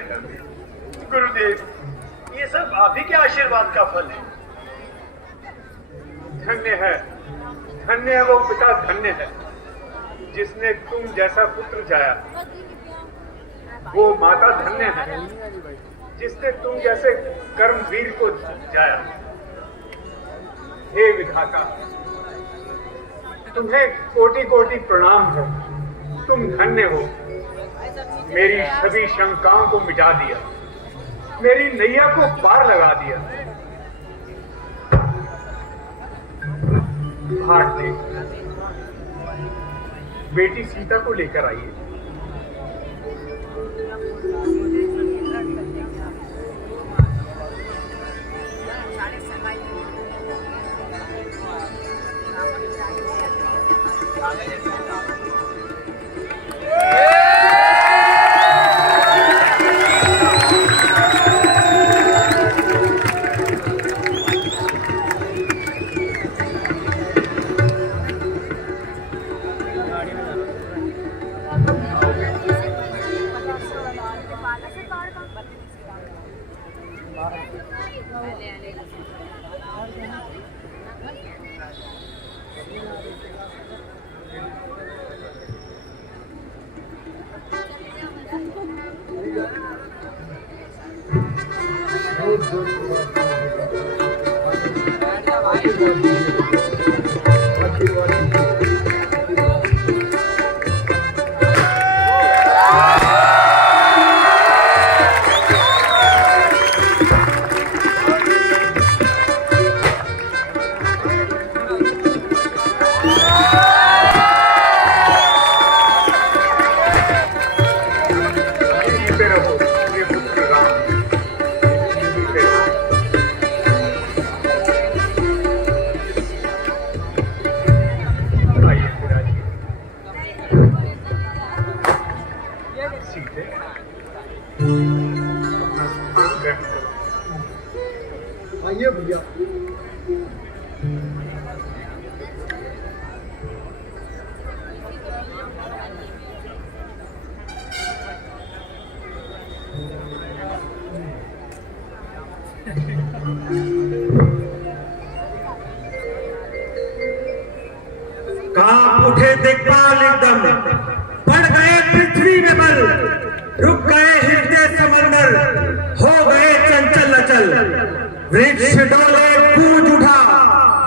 रहकर। गुरुदेव, ये सब आप ही के आशीर्वाद का फल है। धन्य है वो पिता, धन्य है जिसने तुम जैसा पुत्र जाया। वो माता धन्य है जिसने तुम जैसे कर्मवीर को जाया। हे विधाता, तुम्हें कोटि कोटि प्रणाम है। तुम धन्य हो। मेरी सभी शंकाओं को मिटा दिया, मेरी नैया को पार लगा दिया। भारती, बेटी सीता को लेकर आइए। आइए भैया। कांप उठे दिग्पाल एकदम, पड़ गए पृथ्वी में बल, रुक गए हृदय समंदर, हो गए चंचल अचल। वृक्ष डोले गूंज उठा,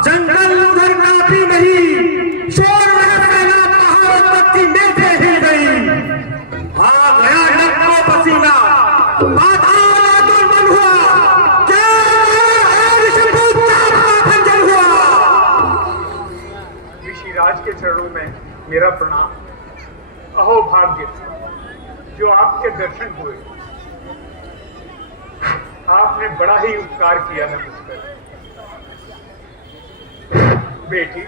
जंगल उधर कांपी नहीं, शोर में फैला पहाड़ पत्ती मेघे हिल गई। आ गया नक्को पसीना, पाताल आंदोलन हुआ, भंजन हुआ। ऋषिराज के चरणों में मेरा प्रणाम। अहो भाग्य जो आपके दर्शन हुए। आपने बड़ा ही उपकार किया था मुझ पर। बेटी,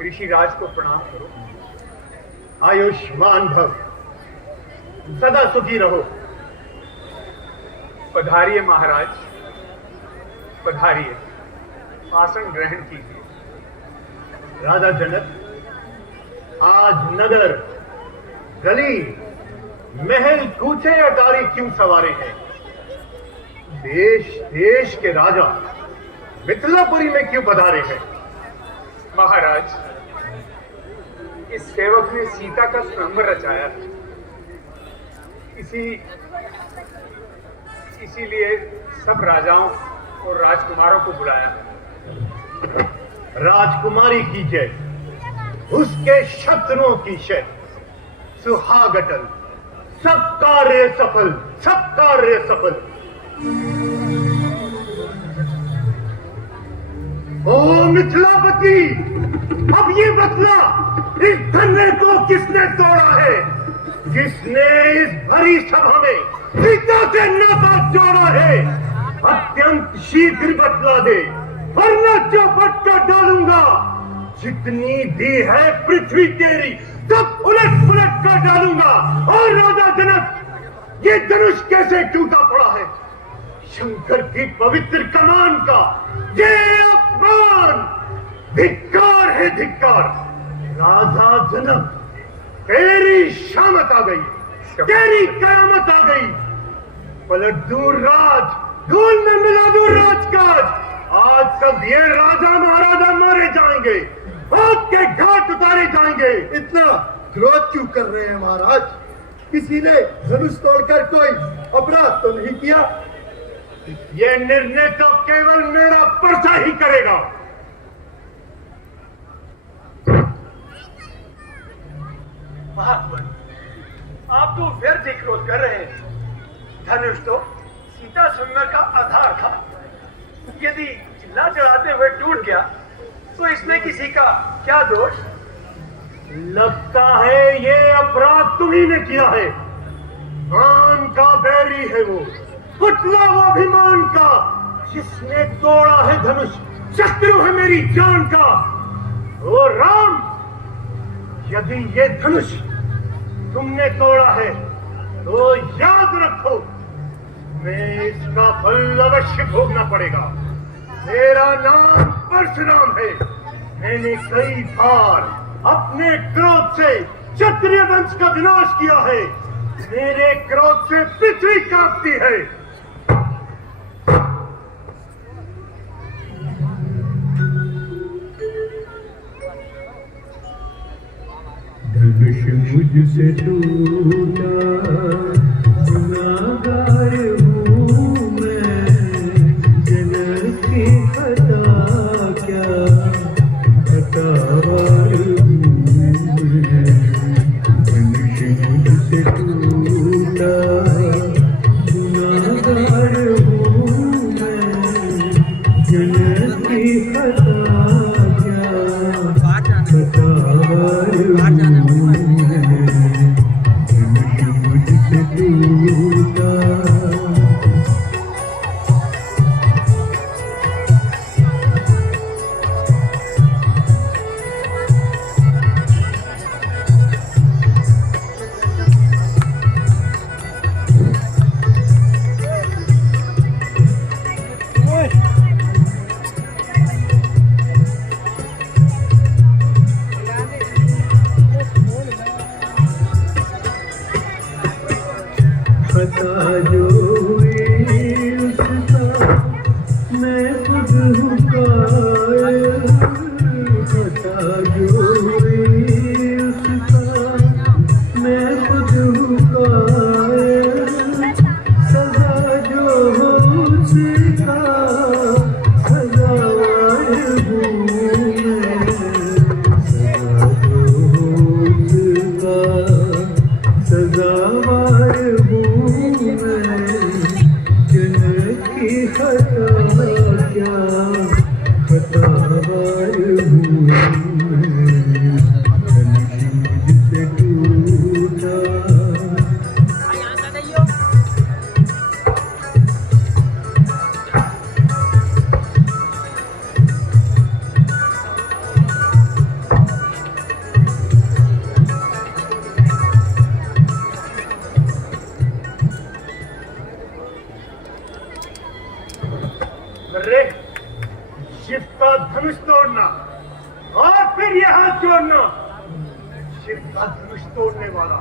ऋषिराज को प्रणाम करो। आयुष्मान भव, सदा सुखी रहो। पधारिए महाराज, पधारिए, आसन ग्रहण कीजिए। राजा जनक, आज नगर, गली, महल, कूचे अटारी क्यों सवारे हैं? देश देश के राजा मिथिलापुरी में क्यों पधारे हैं? महाराज, इस सेवक ने सीता का स्वयंवर रचाया था। इसीलिए सब राजाओं और राजकुमारों को बुलाया। राजकुमारी की जय, उसके शत्रुओं की जय। सुहाग अटल, सब कार्य सफल, सब कार्य सफल। ओ मिथिलापति, अब ये बतला, इस धन्य को किसने तोड़ा है? किसने इस भरी सभा में सीता से नाता जोड़ा है? अत्यंत शीघ्र बतला दे, वरना चौपट कर डालूंगा। जितनी दी है पृथ्वी तेरी, सब उलट पुलट कर डालूंगा। और राजा जनक, ये धनुष कैसे टूटा पड़ा है? शंकर की पवित्र कमान का ये अपमान! धिक्कार है धिक्कार। राजा जनक, तेरी शामत आ गई, तेरी कयामत आ गई। पलट दूं राज, धूल में मिला दूं राजकाज। आज सब ये राजा महाराजा मारे जाएंगे, मौत के घाट उतारे जाएंगे। इतना क्रोध क्यों कर रहे हैं महाराज? किसी ने धनुष तोड़कर कोई अपराध तो नहीं किया? ये निर्णय तो केवल मेरा पर्चा ही करेगा। महात्मा, आप तो व्यर्थ ही क्रोध कर रहे हैं। धनुष तो सीता सुंदर का आधार था। यदि चिल्ला चढ़ाते हुए टूट गया तो इसमें किसी का क्या दोष? लगता है ये अपराध तुम्ही ने किया है। मान का बैरी है वो, पुतला वो अभिमान का, जिसने तोड़ा है धनुष, शत्रु है मेरी जान का। ओ राम, यदि ये धनुष तुमने तोड़ा है तो याद रखो, मैं इसका फल अवश्य भोगना पड़ेगा। मेरा नाम परशुराम है। मैंने कई बार अपने क्रोध से क्षत्रिय वंश का विनाश किया है। मेरे क्रोध से पृथ्वी कांपती है। धनुष मुझसे टूटा, गुनाहगार हूँ मैं, जनक की खता क्या खतावार हूँ मैं। धनुष मुझसे टूटा, गुनाहगार हूँ मैं, जनक की खता क्या खतावार हूँ। खता जो हुई उसका मैं खुद हूँ कायल, खता जो हुई उसका मैं खुद हूँ कायल, सजा जो हो उसका सजावार हूँ मैं, सजा जो हो उसका सजावार हूँ मैं, जनक की खता क्या खतावार हूँ मैं। धनुष मुझसे टूटा, अरे शिव का धनुष तोड़ना और फिर ये हाथ जोड़ना। शिव का धनुष तोड़ने वाला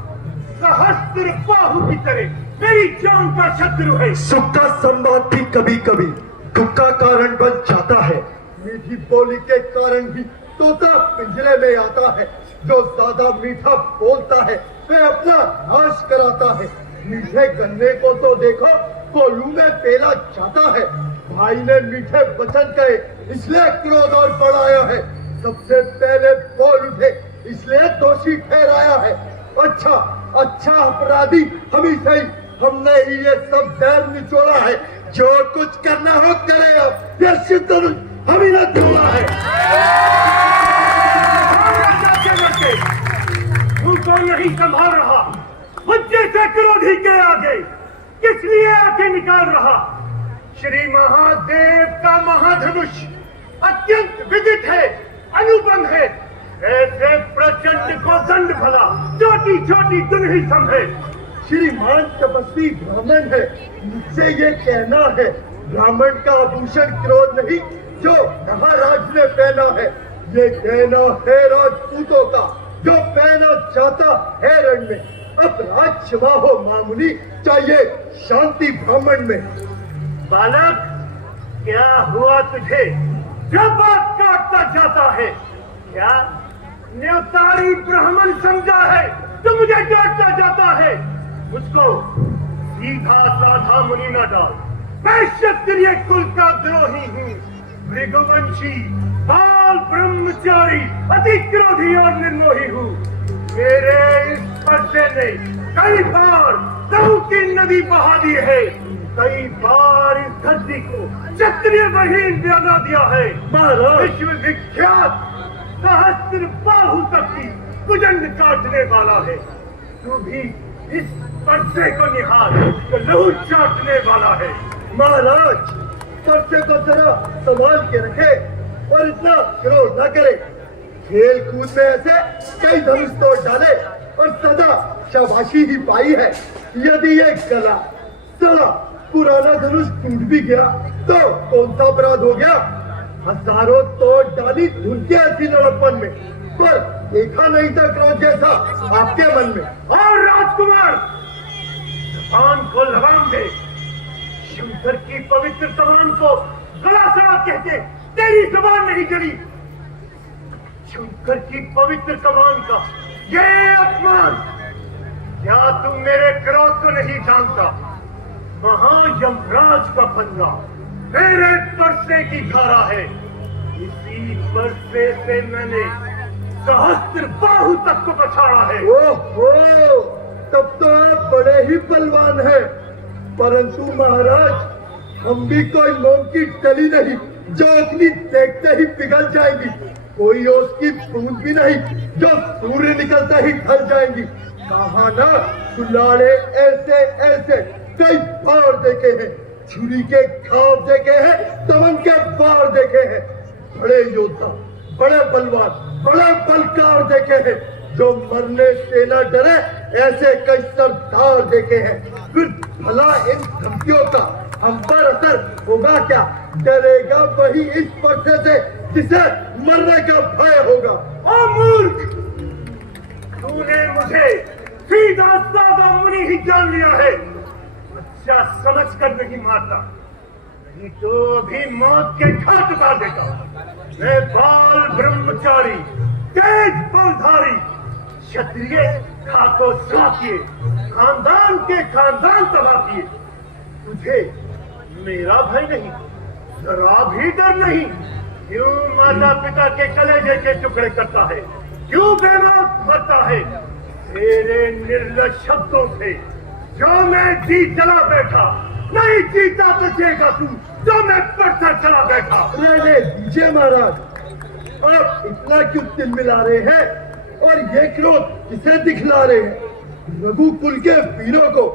सहस्त्र बाहु की तरह मेरी जान का शत्रु है। सुख का संवाद भी कभी कभी दुख का कारण बन जाता है। मीठी बोली के कारण भी तोता पिंजरे में आता है। जो ज्यादा मीठा बोलता है वह अपना नाश कराता है। मीठे गन्ने को तो देखो कोल्हू में पेला जाता है। भाई ने मीठे वचन कहे इसलिए क्रोध और बढ़ाया है। सबसे पहले बोल उठे इसलिए दोषी ठहराया है। अच्छा अच्छा अपराधी हम ही सही, हमने ही ये सब बैर निचोड़ा है। जो कुछ करना हो करे अब, ये सिद्ध हम ही ने तोड़ा है। तुमको नहीं संभाल रहा, मुझे से क्रोधी के आगे किस लिए आके निकाल रहा। श्री महादेव का महाधनुष अत्यंत विदित है, अनुपम है। ऐसे प्रचंड को दंड भला छोटी छोटी दुनही समझे। श्रीमान तपस्वी ब्राह्मण है, मुझसे ये कहना है ब्राह्मण का आभूषण क्रोध नहीं जो महाराज ने पहना है। ये कहना है राजपूतों का जो पहना जाता है रण में। अब राज क्षमा हो मामुनी, चाहिए शांति ब्राह्मण में। बालक, क्या हुआ तुझे जो बात काटता जाता है? क्या न्योतारी ब्राह्मण समझा है तो मुझे डांटता जाता है? मुझको सीधा साधा मुनि न डाल। मैं क्षत्रिय कुल का द्रोही हूँ, भृगुवंशी, बाल ब्रह्मचारी, अति क्रोधी और निर्मोही हूँ। मेरे इस पर्दे ने कई बार लहू की नदी बहा दी है, कई बार इस धरती को क्षत्रिय बहीन बना दिया है। विश्व विख्यात सहस्त्र बाहु तक की कुजंड काटने वाला है। तू भी इस पर्दे को निहार, तो लहू चाटने वाला है। महाराज, पर्दे को जरा संभाल के रखे और इतना क्रोध न करे। खेल कूद में ऐसे कई धनुष तोड़ डाले और सदा शाबाशी ही पाई है। यदि ये गला सड़ा पुराना धनुष टूट भी गया तो कौन सा अपराध हो गया? हजारों तोड़ डाली धुनके ऐसी लड़कपन में, पर देखा नहीं था क्रोध जैसा आपके मन में। और राजकुमार, जबान को लगाम दे। शंकर की पवित्र जबान को गला सड़ा कहते तेरी जबान नहीं चली। शंकर की पवित्र जबान का ये अपमान! क्या तुम मेरे क्रोध को नहीं जानता? महायमराज का पंगा मेरे पर्से की धारा है। इसी पर्से से मैंने सहस्त्र बाहु तक को पछाड़ा है। ओहो, तब तो आप बड़े ही बलवान हैं। परंतु महाराज, हम भी कोई मोम की टली नहीं जो अग्नि देखते ही पिघल जाएगी, कोई उसकी बूंद भी नहीं जो सूर्य निकलता ही ढल जाएंगी। कहा ना, सुलाड़े ऐसे ऐसे कई बार देखे हैं, छुरी के घाव देखे हैं, तमन के बार देखे हैं। बड़े योद्धा, बड़े बलवान, बड़े बलकार देखे हैं, जो मरने से न डरे ऐसे कई सरदार देखे हैं। फिर भला इन धमकियों का हम पर असर होगा क्या? डरेगा वही इस पर्दे से जिसे मरने का भय होगा। ओ मूर्ख, तूने मुझे सीधा साधा मुनि ही जान लिया है। अच्छा समझ कर नहीं मारता, नहीं तो अभी मौत के घाट उतार देता। मैं बाल ब्रह्मचारी, तेज बलधारी, क्षत्रिय खाको साकिए, खानदान के खानदान तबाह किए। तुझे मेरा भय नहीं, जरा भी डर नहीं। क्यों माता पिता के कलेजे के टुकड़े करता है? क्यों बेमौत मरता है? तेरे निर्लज शब्दों से जो मैं जी चला बैठा, नहीं जीता बचेगा तू जो मैं पड़ता चला बैठा। रहने दीजिए महाराज, आप इतना क्यों तिलमिला रहे हैं और ये क्रोध किसे दिखला रहे हैं? रघुकुल के वीरों को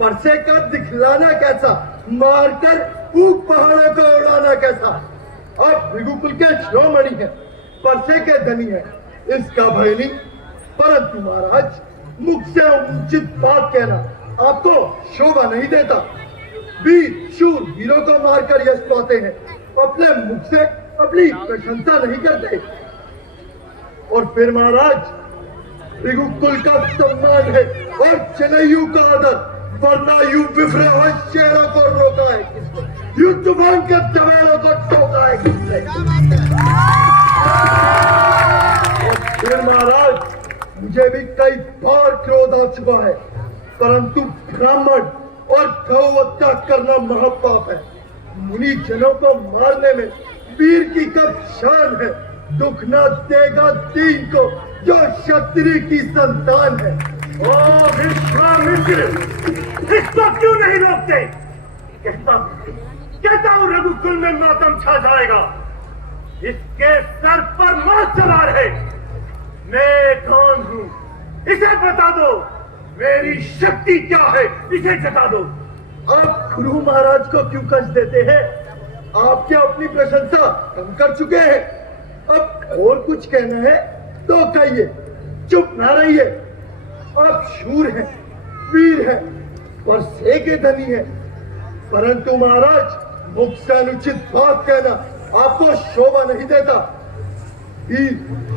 परसे का दिखलाना कैसा, मारकर ऊप पहाड़ों को उड़ाना कैसा? आप रघुकुल के शिरोमणि हैं, परसे के धनी हैं, इसका भय नहीं। परंतु महाराज, मुख से उचित बात कहना आपको शोभा नहीं देता। वीर शूर वीरों को मारकर यश पाते हैं, अपने मुख से अपनी प्रशंसा नहीं करते। और फिर महाराज, रघुकुल का सम्मान है और चनैयू का आदर, वरना यूं बिफरे हुए शेरों को रोका है किसने? युद्ध मांगकर जवानों को टोका है किसने? और फिर महाराज, मुझे भी कई बार क्रोध आ चुका है, परंतु ब्राह्मण और गौ हत्या करना महापाप है। मुनि जनों को मारने में वीर की कब शान है? दुख न देगा दीन को जो क्षत्रिय की संतान है। ओ विश्वामित्र, इसको क्यों नहीं रोकते? कहता हूँ रघुकुल में मातम छा जाएगा। इसके सर पर मौत सवार है। मैं कौन हूँ इसे बता दो, मेरी शक्ति क्या है इसे जता दो। आप गुरु महाराज को क्यों कष्ट देते हैं? आप क्या अपनी प्रशंसा कम कर चुके हैं? अब और कुछ कहना है तो कहिए, चुप ना रहिए। आप शूर हैं, वीर हैं, परसे के धनी हैं, परंतु महाराज, मुख से अनुचित बात कहना आपको शोभा नहीं देता। वीर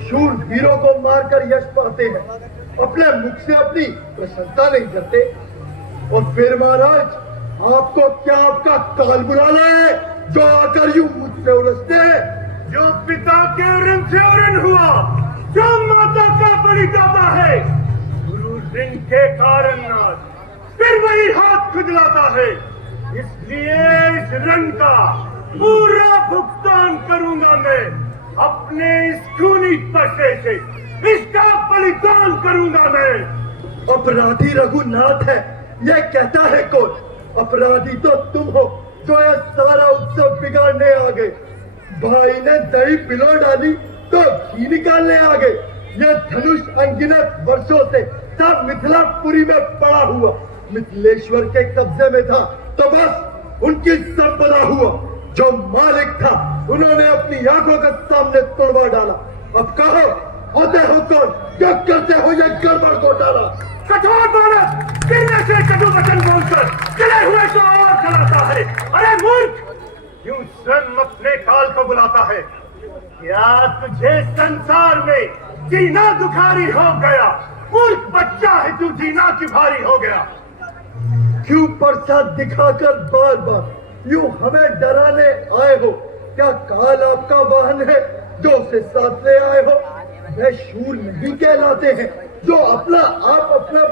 शूर वीरों को मारकर यश पाते हैं, अपने मुख से अपनी प्रशंसा नहीं करते। और फिर महाराज, आपको क्या आपका काल बुलाना है जो आकर यूं मुझसे उलझते हैं? जो पिता के ऋण से ऋण हुआ, जो माता का बलि जाता है, गुरु ऋण के कारण नाथ फिर वही हाथ खुजलाता है। इसलिए इस ऋण का पूरा भुगतान करूंगा मैं अपने इस खूनी पर्चे से, इसका बलिदान करूंगा मैं। अपराधी रघुनाथ है, यह कहता है कौन? अपराधी तो तुम हो जो यह सारा उत्सव बिगाड़ने आ गए। भाई ने दही पिलो डाली तो घी निकालने आ गए। यह धनुष अनगिनत वर्षों से सब मिथिलापुरी में पड़ा हुआ मिथिलेश्वर के कब्जे में था, तो बस उनकी संपदा हुआ। जो मालिक था उन्होंने अपनी आंखों के सामने तोड़वा डाला। अब कहो, होते हो कौन? क्या करते हो यह गड़बड़ घोटाला? कठोर बालक, गिरने से कटु वचन बोलकर गिरे हुए को और जलाता है। अरे मूर्ख, क्यों स्वयं अपने काल को बुलाता है? क्या तुझे संसार में जीना दुखारी हो गया? मूर्ख बच्चा है तू, जीना की भारी हो गया। क्यों प्रसाद दिखाकर बार बार यूं हमें डराने आए हो? क्या काल आपका वाहन है जो उसे साथ ले आए हो? वे शूर नहीं कहलाते हैं जो अपना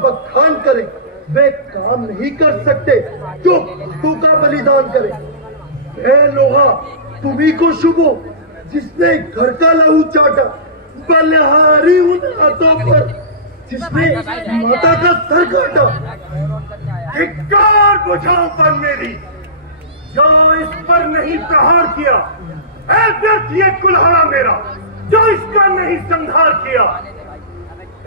बखान करें। वे काम नहीं कर सकते जो भक्तों का बलिदान करें। वे लोहा तुम्ही को शुभ हो जिसने घर का लहू चाटा, बलिहारी उन हाथों पर जिसने माता का सर काटा। धिक्कार बुझाओ पर मेरी, जो इस पर नहीं प्रहार किया। ऐ व्यर्थ ये कुल्हाड़ा मेरा, जो इसका नहीं संहार किया।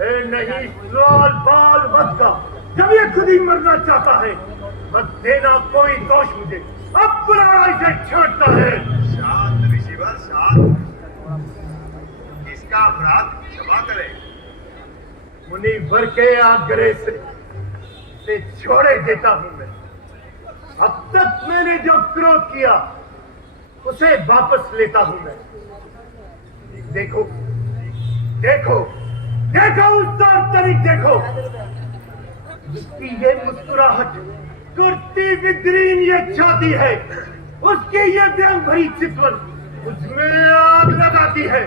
ऐ नहीं सवाल बाल मत का, जब ये खुद ही मरना चाहता है। मत देना कोई दोष मुझे, अब कुल्हाड़ा इसे छांटता है। शांत ऋषिवर, शांत। इसका अपराध क्षमा करें। मुनिवर के आग्रह से छोड़े देता हूं मैं। अब तक मैंने जो क्रोध किया उसे वापस लेता हूं मैं। देखो देखो देखो उस तौर तरीक देखो, उसकी ये मुस्कुराहट, कुर्ती विद्रीन ये छाती है, उसकी ये व्यंग भरी चितवन मुझमें आग लगाती है।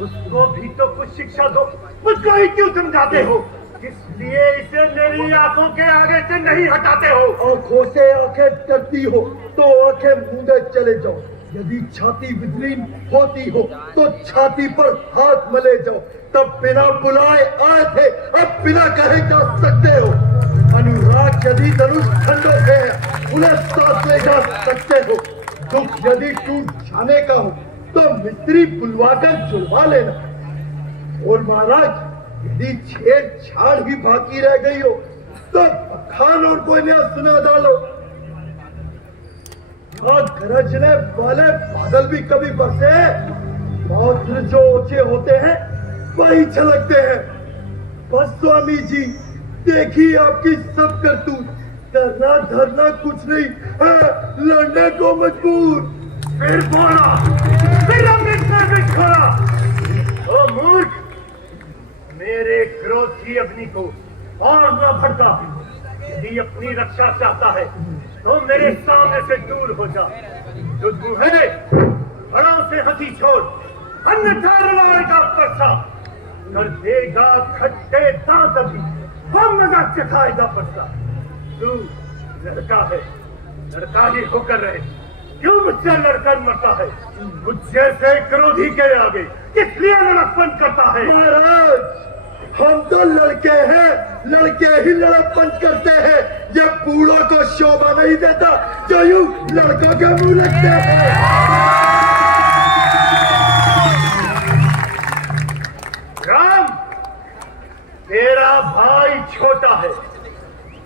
उसको भी तो कुछ शिक्षा दो, मुझको ही क्यों समझाते हो? इसलिए इसे मेरी आंखों के आगे से नहीं हटाते हो। आंखों से आंखें डरती हो तो आंखें मूंदे चले जाओ। यदि छाती विद्रीन होती हो तो छाती पर हाथ मले जाओ। तब बिना बुलाए आए थे, अब बिना कहे जा सकते हो। अनुराग यदि धनुष खंडों से है, उन्हें साथ ले जा सकते हो। दुख यदि टूट जाने का हो तो मिस्त्री बुलवाकर जुड़वा लेना। और महाराज, यदि छेड़छाड़ भी बाकी रह गई हो तो खान और कोई नया सुना डालो। गरजने वाले बादल भी कभी बरसे, पौधे जो ऊंचे होते हैं वही छलकते हैं। बस स्वामी जी, देखिए आपकी सब करतूत, करना धरना कुछ नहीं है, लड़ने को मजबूर। फिर बोला, फिर अमृत में बिछोड़ा। ओ मूर्ख, मेरे क्रोध की अग्नि को और न भड़का। यदि अपनी रक्षा चाहता है तो मेरे सामने से दूर हो जा। जो दुहे बड़ों से हंसी छोड़, अन्यथा रलाएगा परसा, कर देगा खट्टे दांत, अभी हम मजा चखाएगा परसा। तू लड़का है, लड़का ही होकर रहे, क्यों मुझसे लड़कर मरता है? मुझ जैसे क्रोधी के आगे किस लिए लड़कपन करता है? महाराज, हम तो लड़के हैं, लड़के ही लड़कपन करते हैं। ये बूढ़ों को शोभा नहीं देता जो यूं लड़कों के मुंह लगते हैं। राम, तेरा भाई छोटा है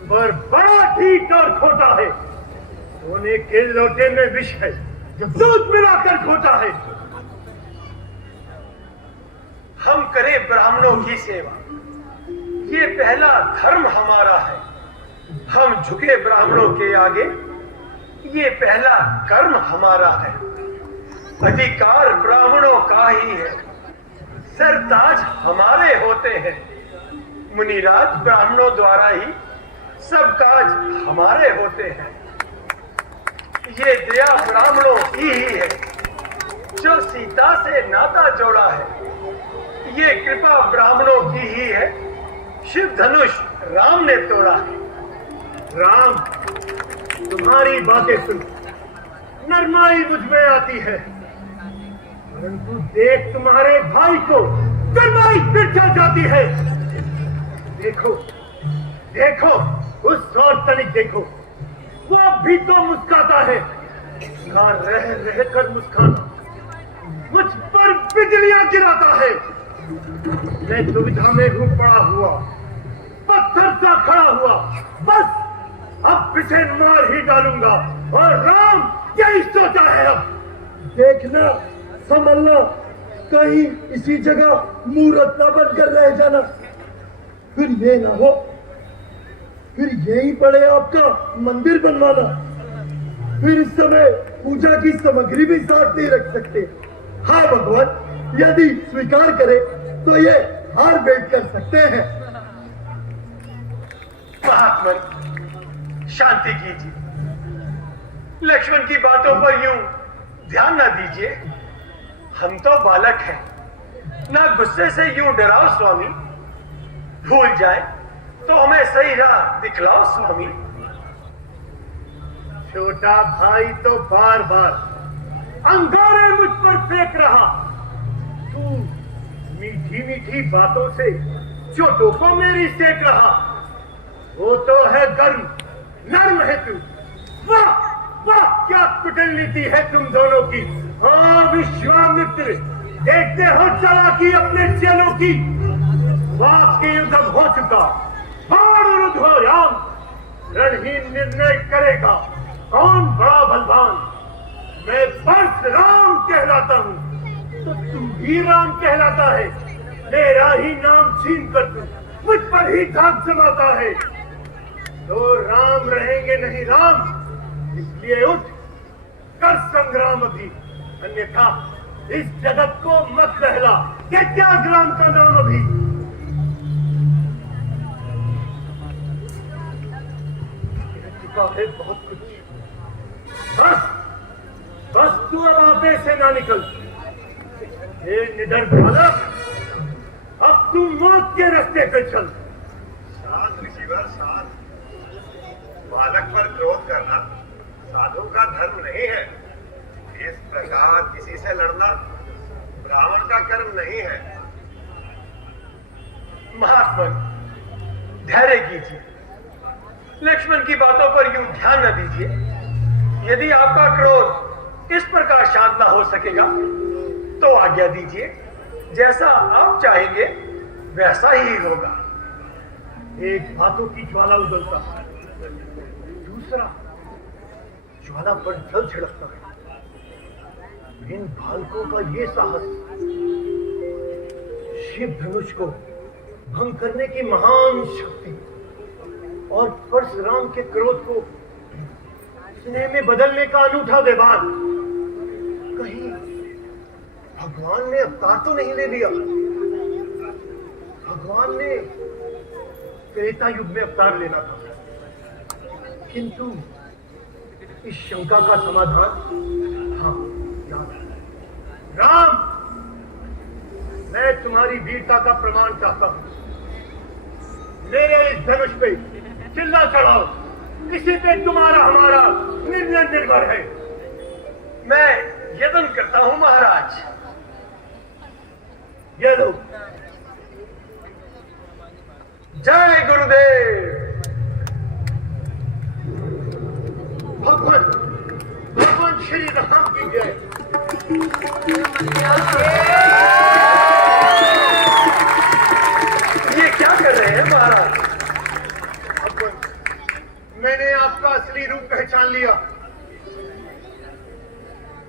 पर बड़ा ठीक और खोटा है। सोने के लोटे में विष है जो दूध मिलाकर खोटा है। हम करें ब्राह्मणों की सेवा, ये पहला धर्म हमारा है। हम झुके ब्राह्मणों के आगे, ये पहला कर्म हमारा है। अधिकार ब्राह्मणों का ही है, सरताज हमारे होते हैं। मुनिराज, ब्राह्मणों द्वारा ही सब काज हमारे होते हैं। ये दया ब्राह्मणों की ही है जो सीता से नाता जोड़ा है। ये कृपा ब्राह्मणों की ही है, शिव धनुष राम ने तोड़ा है। राम, तुम्हारी बातें सुन नरमाई मुझ में आती है, परंतु देख तुम्हारे भाई को नरमाई फिर जा जाती है। देखो देखो, उस और तनिक देखो, वो भी तो मुस्काता है। यहाँ रह रह कर मुस्काना मुझ पर बिजलियां गिराता है। मैं दुविधा में हूं पड़ा हुआ, पत्थर सा खड़ा हुआ। बस अब इसे मार ही डालूंगा, और राम यही सोचा है। अब देखना, संभलना, कहीं इसी जगह मूर्त न बनकर रह जाना। फिर ये ना हो, फिर यहीं पड़े आपका मंदिर बनवाना। फिर इस समय पूजा की सामग्री भी साथ नहीं रख सकते। हाँ भगवान, यदि स्वीकार करे तो ये हार भेंट कर सकते हैं। महात्मन, शांति कीजिए। लक्ष्मण की बातों पर यूं ध्यान ना दीजिए। हम तो बालक हैं, ना गुस्से से यूं डराओ स्वामी। भूल जाए तो हमें सही राह दिखलाओ स्वामी। छोटा भाई तो बार बार अंगारे मुझ पर फेंक रहा। तू मीठी मीठी बातों से चोटों को मेरी सेक रहा। वो तो है गर्म, नर्म है तू। वाह वाह, क्या कुटिल नीति है तुम दोनों की। हाँ विश्वामित्र, देखते हो चालाकी अपने चेलों की। वाक्य युद्ध हो चुका, और रुद्ध हो राम। रण ही निर्णय करेगा कौन बड़ा बलवान। मैं परशुराम कहलाता हूँ, तो तू भी राम कहलाता है। मेरा ही नाम छीन कर तू मुझ पर ही धाक जमाता है। तो राम रहेंगे नहीं राम, इसलिए उठ कर संग्राम अभी। अन्यथा इस जगत को मत कहला कि त्यागराम का नाम अभी। चुका है बहुत कुछ, बस बस तू अब आपे से ना निकल। हे निडर बालक, अब तू मौत के रास्ते पे चल। शांत ऋषिवर, शांत। बालक पर क्रोध करना साधु का धर्म नहीं है। इस प्रकार किसी से लड़ना ब्राह्मण का कर्म नहीं है। महात्मन, धैर्य कीजिए। लक्ष्मण की बातों पर यूं ध्यान न दीजिए। यदि आपका क्रोध इस प्रकार शांत ना हो सकेगा तो आज्ञा दीजिए। जैसा आप चाहेंगे वैसा ही होगा। एक बातों की ज्वाला उगलता है, दूसरा ज्वाला पर जल छिड़कता है। इन बालकों का ये साहस, शिव धनुष को भंग करने की महान शक्ति और परशुराम के क्रोध को स्नेह में बदलने का अनूठा व्यवहार। कहीं भगवान ने अवतार तो नहीं ले लिया। भगवान ने त्रेता युग में अवतार लेना था, किंतु इस शंका का समाधान, हाँ याद है। राम, मैं तुम्हारी वीरता का प्रमाण चाहता हूं। मेरे इस धनुष पे चिल्ला चढ़ाओ, किसी पे तुम्हारा हमारा निर्णय निर्भर है। मैं यत्न करता हूं महाराज। ये लो। जय गुरुदेव। भगवान भगवान श्री राम की जय। ये क्या कर रहे हैं महाराज? भगवान, मैंने आपका असली रूप पहचान लिया।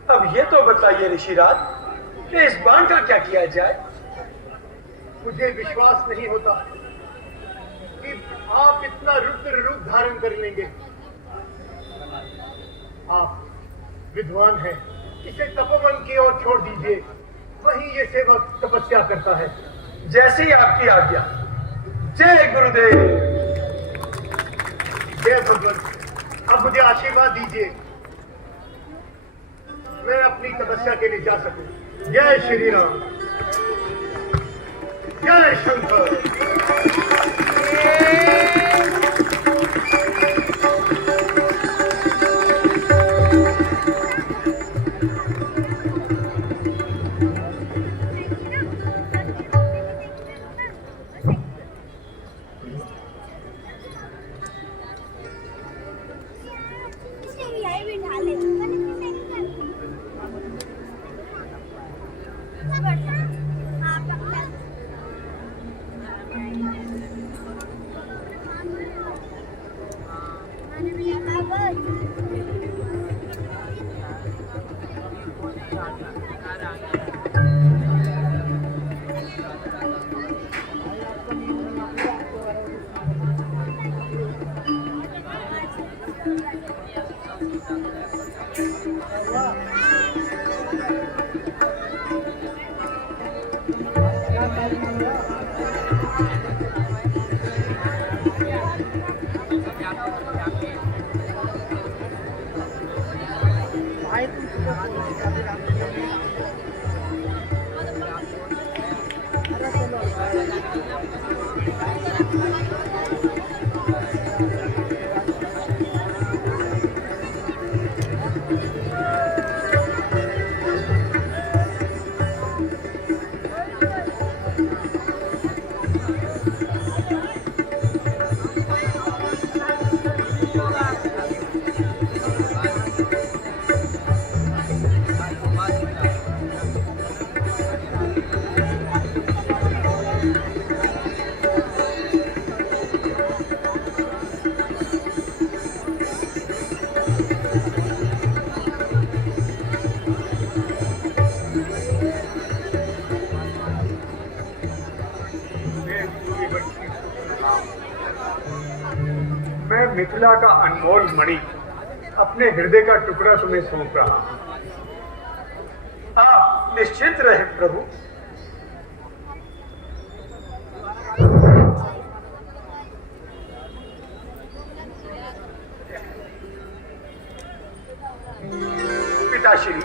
अब ये तो बताइए ऋषिराज कि इस बाण का क्या किया जाए? मुझे विश्वास नहीं होता कि आप इतना रुद्र रूप धारण कर लेंगे। आप विद्वान हैं, इसे तपोवन की ओर छोड़ दीजिए। वहीं ये सेवक तपस्या करता है। जैसे ही आपकी आज्ञा। जय गुरुदेव। जय भगवान, अब मुझे आशीर्वाद दीजिए, मैं अपनी तपस्या के लिए जा सकूं। जय श्री राम, जय शंकर। मैं मिथिला का अनमोल मणि, अपने हृदय का टुकड़ा तुम्हें सौंप रहा हूं। आप निश्चिंत रहे प्रभु। पिताश्री,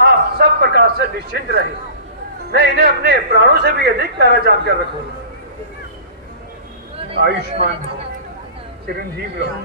आप सब प्रकार से निश्चिंत रहे। मैं इन्हें अपने प्राणों से भी अधिक प्यारा जानकर रखूंगा। आयुष्मान भव, चिरंजीव रहो।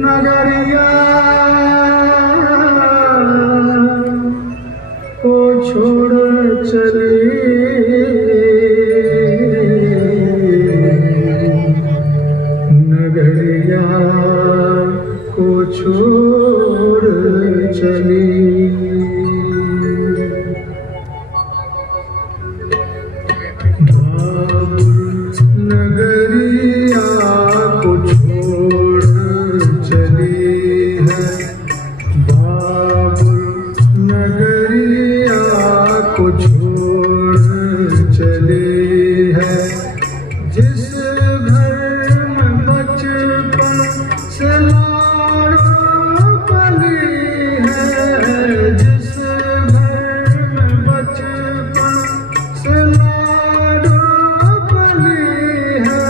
नगरिया को छोड़ चली नगरिया को छोड़ चली नगरिया को छोड़ चली है बाबुल नगरिया को छोड़ चली है जिस घर में बचपन से लाड़ पली है जिस घर में बचपन से लाड़ पली है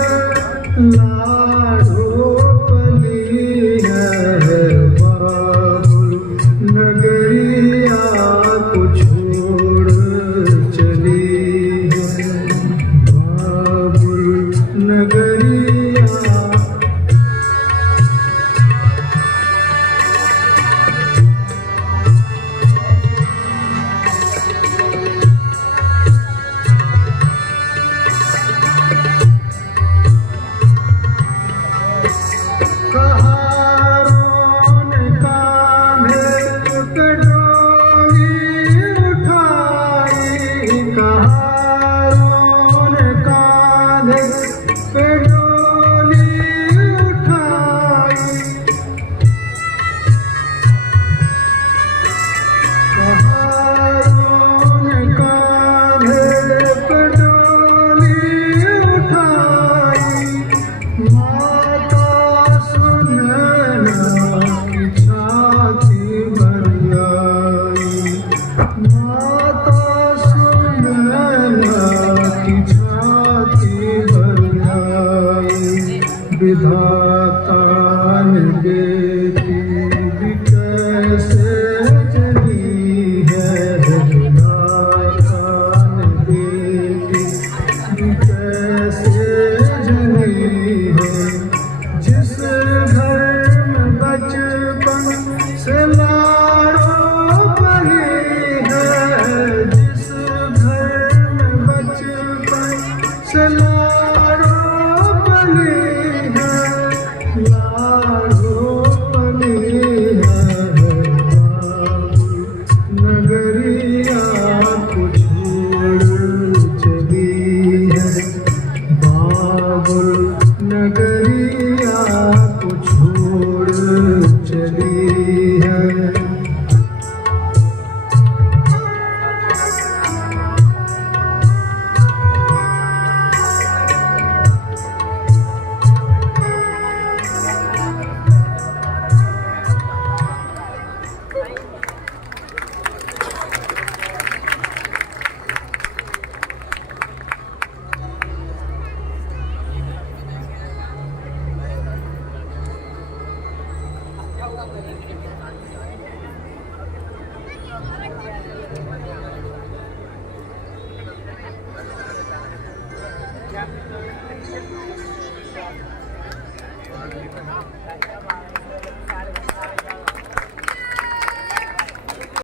कैसे जनी है जिस घर में बचपन से लाड़ो पली है, जिस घर में बचपन से लाड़ो पली है, लाड़ो पली है बाबुल नगरिया को छोड़ चली है, बाबुल नगरिया को छोड़ चली है।